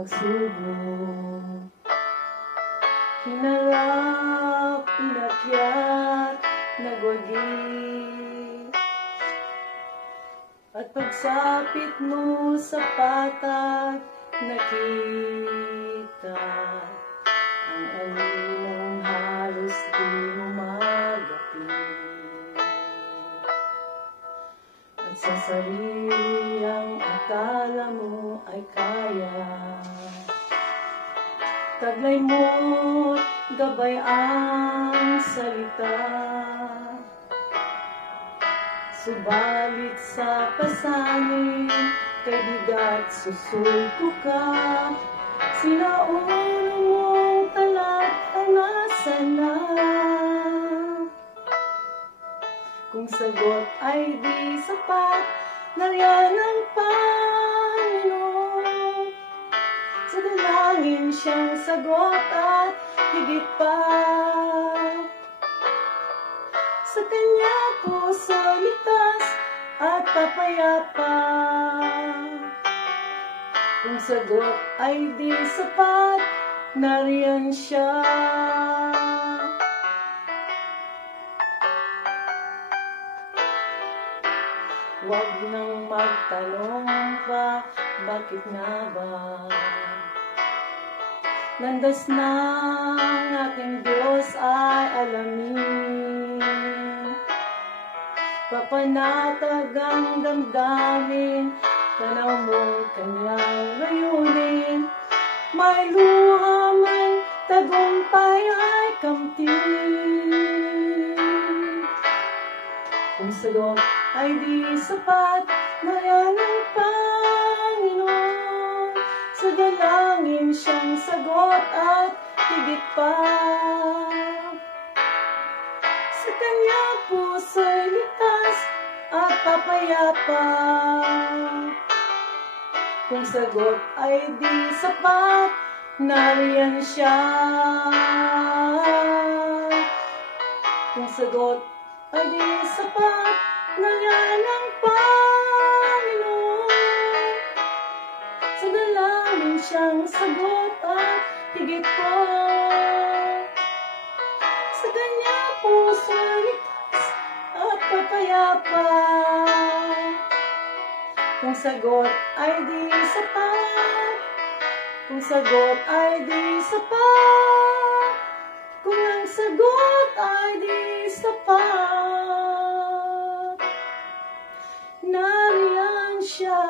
pagsubok. Hinarap, inakyat, nagwagi. At pagsapit mo sa patag, nakita ang alinong halos di mo magapi. At sa sarili ang akala mo ay kaya, taglay mo't gabay ang salita. Subalit sa pasanin, kay bigat susulko ka. Sinaulo mong talat ay nasa na. Kung sagot ay di sapat, nariyan ang Panginoon. Sa dalangin siyang sagot at higit pa. Sa kanya puso ligtas at papayapa. Kung sagot ay di sapat, nariyan siya. Huwag nang magtanong pa, bakit nga ba? Landas ng ating Diyos ay alamin. Papanatag ang damdamin, tanaw mong kanyang layunin. May luha man, tagumpay ay kamtin. Kung sagot ay di sapat, nariyan ang Panginoon. Sa dalangin siyang sagot at higit pa. Sa kanya puso'y ligtas at papayapa. Kung sagot ay di sapat, nariyan siya. Kung sagot ay di sapat, nariyan ang Panginoon. Sa dalangin siyang sagot at higit pa. Sa kanya puso'y ligtas at papayapa. Kung sagot ay di sapat, kung sagot ay di sapat, kung ang sagot ay di sapat, nariyan siya.